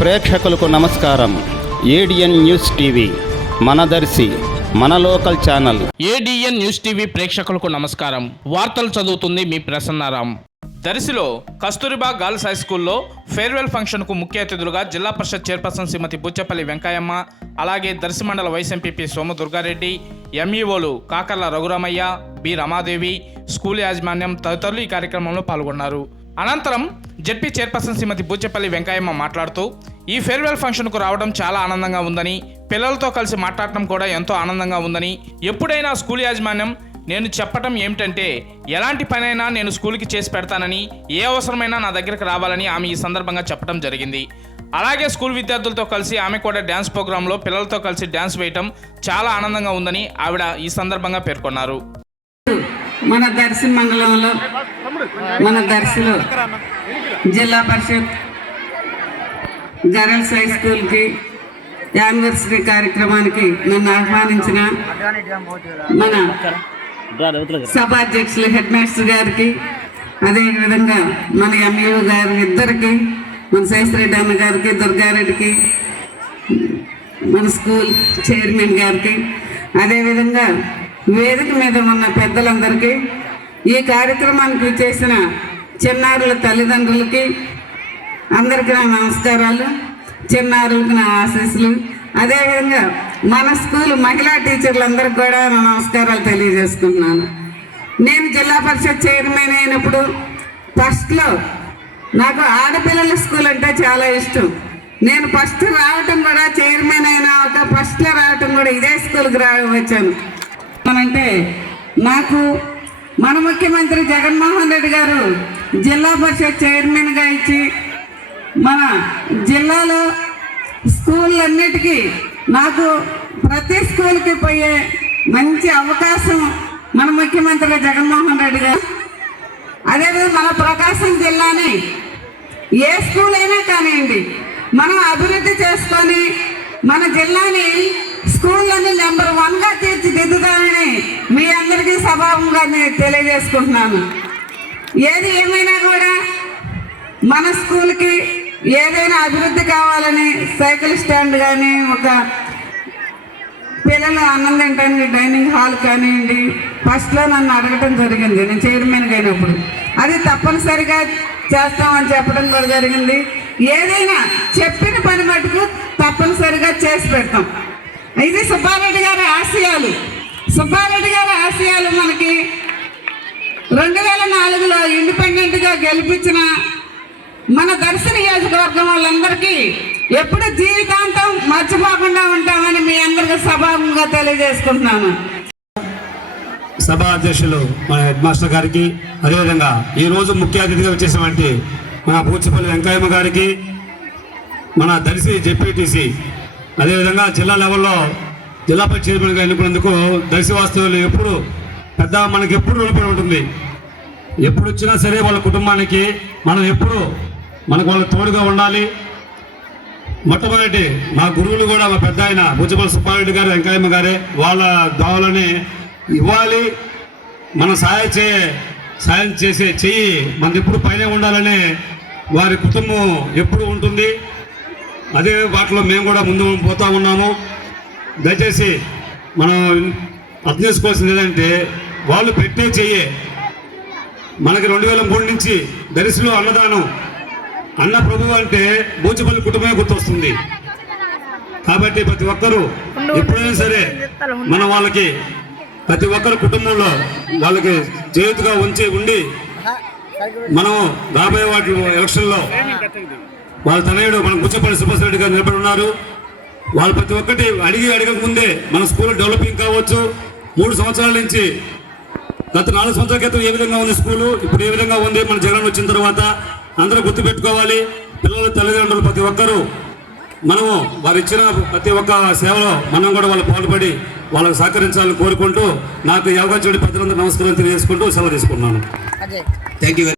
ప్రేక్షకులకు నమస్కారం. ADN news TV మన దర్శి మన local channel. ADN news TV ప్రేక్షకులకు నమస్కారం. వార్తలు చదువుతుంది మీ ప్రసన్నారాం. దర్శిలో కస్తూరిబా గర్ల్స్ హై స్కూల్లో ఫేర్వెల్ ఫంక్షన్కు ముఖ్య అతిథులుగా జిల్లా పరిషత్ చైర్పర్సన్ శ్రీమతి బుచ్చపల్లి వెంకయ్యమ్మ, అలాగే దర్శి మండల వైస్ ఎంపీపీ సోమ దుర్గారెడ్డి, ఎంఈఓలు కాకర్ల రఘురామయ్య, బి రమాదేవి, స్కూల్ యాజమాన్యం తదితరులు ఈ కార్యక్రమంలో పాల్గొన్నారు. అనంతరం జెడ్పీ చైర్పర్సన్ శ్రీమతి బుచ్చపల్లి వెంకయ్యమ్మ మాట్లాడుతూ ఈ ఫేర్వెల్ ఫంక్షన్కు రావడం చాలా ఆనందంగా ఉందని, పిల్లలతో కలిసి మాట్లాడటం కూడా ఎంతో ఆనందంగా ఉందని, ఎప్పుడైనా స్కూల్ యాజమాన్యం నేను చెప్పటం ఏమిటంటే ఎలాంటి పనైనా నేను స్కూల్కి చేసి పెడతానని, ఏ అవసరమైనా నా దగ్గరకు రావాలని ఆమె ఈ సందర్భంగా చెప్పడం జరిగింది. అలాగే స్కూల్ విద్యార్థులతో కలిసి ఆమె కూడా డ్యాన్స్ ప్రోగ్రాంలో పిల్లలతో కలిసి డ్యాన్స్ వేయటం చాలా ఆనందంగా ఉందని ఆవిడ ఈ సందర్భంగా పేర్కొన్నారు. మన దర్శి మండలంలో మన దర్శిలో జిల్లా పరిషత్ గర్ల్స్ హై స్కూల్కి యానివర్సరీ కార్యక్రమానికి నన్ను ఆహ్వానించిన మన సభాధ్యక్షులు హెడ్ మాస్టర్ గారికి, అదేవిధంగా మన ఎంఈఓ గారి ఇద్దరికి, మన శేషరెడ్డి అన్న గారికి, దుర్గారెడ్డికి, మన స్కూల్ చైర్మన్ గారికి, అదేవిధంగా వేదిక మీద ఉన్న పెద్దలందరికీ, ఈ కార్యక్రమానికి చేసిన చిన్నారుల తల్లిదండ్రులకి అందరికీ నా నమస్కారాలు, చిన్నారులకు నా ఆశీస్సులు. అదేవిధంగా మన స్కూల్ మహిళా టీచర్లందరికీ కూడా నా నమస్కారాలు తెలియజేసుకుంటున్నాను. నేను జిల్లా పరిషత్ చైర్మన్ అయినప్పుడు ఫస్ట్లో నాకు ఆడపిల్లల స్కూల్ అంటే చాలా ఇష్టం. నేను ఫస్ట్ రావటం కూడా చైర్మన్ అయిన ఒక ఫస్ట్లో రావటం కూడా ఇదే స్కూల్కి వచ్చాను. అంటే నాకు మన ముఖ్యమంత్రి జగన్మోహన్ రెడ్డి గారు జిల్లా పరిషత్ చైర్మన్గా ఇచ్చి మన జిల్లాలో స్కూళ్ళన్నిటికీ నాకు ప్రతి స్కూల్కి పోయే మంచి అవకాశం మన ముఖ్యమంత్రి జగన్మోహన్ రెడ్డి గారు. అదేవిధంగా మన ప్రకాశం జిల్లాని ఏ స్కూల్ అయినా కానివ్వండి మనం అభివృద్ధి చేసుకొని మన జిల్లాని స్కూళ్ళని నెంబర్ 1గా తీర్చిదిద్దుతానని మీ అందరికీ సభాముగా నేను తెలియజేసుకుంటున్నాను. ఏది ఏమైనా కూడా మన స్కూల్కి ఏదైనా అభివృద్ధి కావాలని సైకిల్ స్టాండ్ కానీ, ఒక పిల్లలు అన్నం తినడానికి డైనింగ్ హాల్ కానివ్వండి, ఫస్ట్లో నన్ను అడగటం జరిగింది నేను చైర్మన్గా అయినప్పుడు. అది తప్పనిసరిగా చేస్తామని చెప్పడం కూడా జరిగింది. ఏదైనా చెప్పిన పని మటుకు తప్పనిసరిగా చేసి పెడతాం. ఇది సుబ్బారెడ్డి గారి ఆశయాలు. సుబ్బారెడ్డి గారి ఆశయాలు మనకి 2004లో ఇండిపెండెంట్గా గెలిపించిన మన దర్శి నియోజకవర్గం వాళ్ళందరికీ ఎప్పుడు జీవితాంతం మర్చిపోకుండా ఉంటామని మీ అందరికీ సభాముగా తెలియజేసుకుంటున్నాను. సభా అధ్యక్షులు మన హెడ్ మాస్టర్ గారికి, అదేవిధంగా ఈరోజు ముఖ్య అతిథిగా వచ్చేసినటువంటి మన బూచిపల్లి వెంకయ్యమ్మ గారికి, మన దర్శి జెడ్పీటీసీ, అదేవిధంగా జిల్లా లెవెల్లో జిల్లా పరిషత్ చైర్మన్గా ఎన్నుకున్నందుకు దర్శి వాస్తవులు ఎప్పుడు మనకి ఎప్పుడు రుణపడి ఉంటుంది. ఎప్పుడు వచ్చినా సరే వాళ్ళ కుటుంబానికి మనం ఎప్పుడు మనకు వాళ్ళ తోడుగా ఉండాలి. మొట్టమొదటి మా గురువులు కూడా మా పెద్ద ఆయన బుచ్చపల్లి సుబ్బారెడ్డి గారు, వెంకయ్యమ్మ గారే, వాళ్ళ దోవలని ఇవ్వాలి. మనం సాయం చేసే చెయ్యి మనది ఎప్పుడు పైన ఉండాలనే వారి కుటుంబం ఎప్పుడు ఉంటుంది. అదే వాటిలో మేము కూడా ముందు పోతూ ఉన్నాము. దయచేసి మనం అర్థం చేసుకోవాల్సింది ఏంటంటే వాళ్ళు పెట్టే చెయ్యే మనకి 2003 నుంచి దర్శిలో అన్నదానం, అన్న ప్రభు అంటే బూచిపల్లి కుటుంబమే గుర్తొస్తుంది. కాబట్టి ప్రతి ఒక్కరూ ఎప్పుడైనా సరే మనం వాళ్ళకి ప్రతి ఒక్కరు కుటుంబంలో వాళ్ళకి చేతుగా ఉండి మనం రాబోయే వాటి ఎలక్షన్లో వాళ్ళ తనయుడు మన బుచ్చపల్లి సుబ్బారెడ్డి గారు నిలబడి ఉన్నారు. వాళ్ళు ప్రతి ఒక్కటి అడగక ముందే మన స్కూల్ డెవలపింగ్ కావచ్చు. 3 సంవత్సరాల నుంచి గత 4 సంవత్సరాల క్రితం ఏ విధంగా ఉంది స్కూలు, ఇప్పుడు ఏ విధంగా ఉంది మన జగన్ వచ్చిన తర్వాత అందరూ గుర్తుపెట్టుకోవాలి. పిల్లల తల్లిదండ్రులు ప్రతి ఒక్కరూ మనము వారు ఇచ్చిన ప్రతి ఒక్క సేవలో మనం కూడా వాళ్ళు పాల్పడి వాళ్ళకు సహకరించాలని కోరుకుంటూ నాకు ఈ అవకాశం పెద్దలందరూ నమస్కారం తెలియజేసుకుంటూ సెలవు తీసుకున్నాను. Thank you.